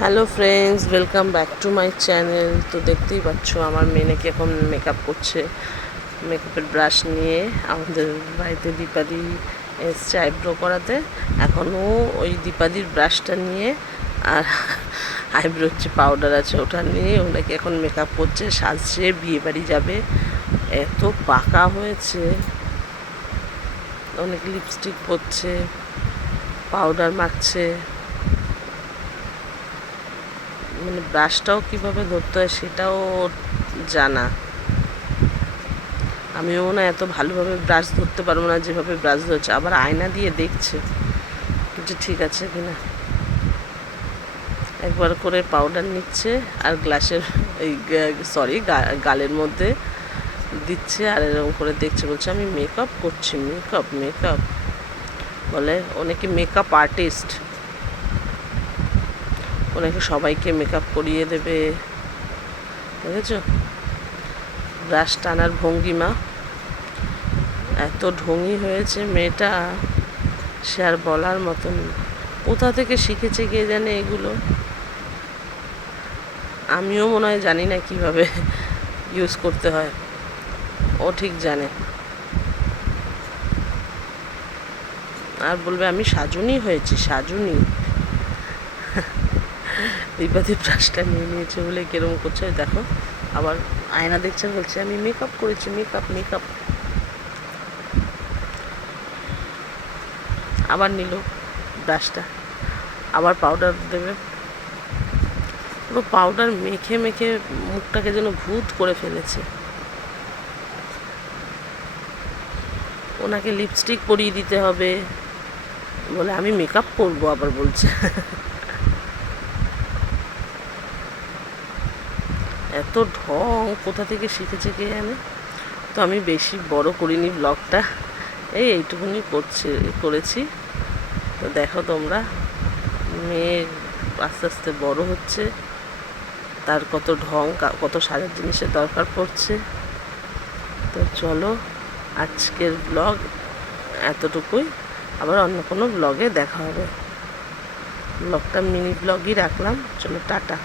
Hello friends, welcome back to my channel. তো দেখতেই পাচ্ছ আমার মেয়ে নাকি এখন মেকআপ করছে। মেকআপের ব্রাশ নিয়ে আমাদের বাড়িতে দীপাদি এসছে আইব্রো করাতে। এখনও ওই দীপাদির ব্রাশটা নিয়ে আর আইব্রোর যে পাউডার আছে ওটা নিয়ে ও নাকি এখন মেকআপ করছে, সাজছে, বিয়ে বাড়ি যাবে। এত পাকা হয়েছে, অনেক লিপস্টিক পরছে, পাউডার মাখছে, মানে ব্রাশটাও কীভাবে ধরতে হয় সেটাও জানা। আমিও না এত ভালোভাবে ব্রাশ ধরতে পারবো না যেভাবে ব্রাশ ধরছে। আবার আয়না দিয়ে দেখছে যে ঠিক আছে কিনা। একবার করে পাউডার নিচ্ছে আর গ্লাসের এই গালের মধ্যে দিচ্ছে আর এরকম করে দেখছে, বলছে আমি মেকআপ করছি, মেকআপ মেকআপ বলে। ও নাকি মেকআপ আর্টিস্ট, ওনাকে সবাইকে মেকআপ করিয়ে দেবে। বুঝেছো ব্রাশ টানার ভঙ্গিমা, এত ঢঙি হয়েছে মেয়েটা, সে আর বলার মতন। কোথা থেকে শিখেছে কে জানে এগুলো। আমিও মনে হয় জানি না কিভাবে ইউজ করতে হয়, ও ঠিক জানে। আর বলবে আমি সাজুনি হয়েছি, সাজুনি। দীপাদি ব্রাশটা নিয়ে নিয়েছে বলে কিরম করছে দেখো। আবার আয়না দেখছে, বলছে আমি মেকআপ করেছি, মেকআপ মেকআপ। আবার নিল ব্রাশটা, আবার পাউডার দেবে। পুরো পাউডার মেখে মেখে মুখটাকে যেন ভূত করে ফেলেছে। ওনাকে লিপস্টিক পরিয়ে দিতে হবে বলে আমি মেকআপ করবো, আবার বলছে। এত ঢং কোথা থেকে শিখেছে কে জানে। তো আমি বেশি বড় করিনি ব্লগটা, এইটুকুনি করেছি। তো দেখো তোমরা, মেয়ে আস্তে আস্তে বড় হচ্ছে, তার কত ঢং, কত সাজার জিনিসের দরকার পড়ছে। তো চলো, আজকের ব্লগ এতটুকুই, আবার অন্য কোনো ব্লগে দেখা হবে। ব্লগটা মিনি ব্লগই রাখলাম, চলো টাটা।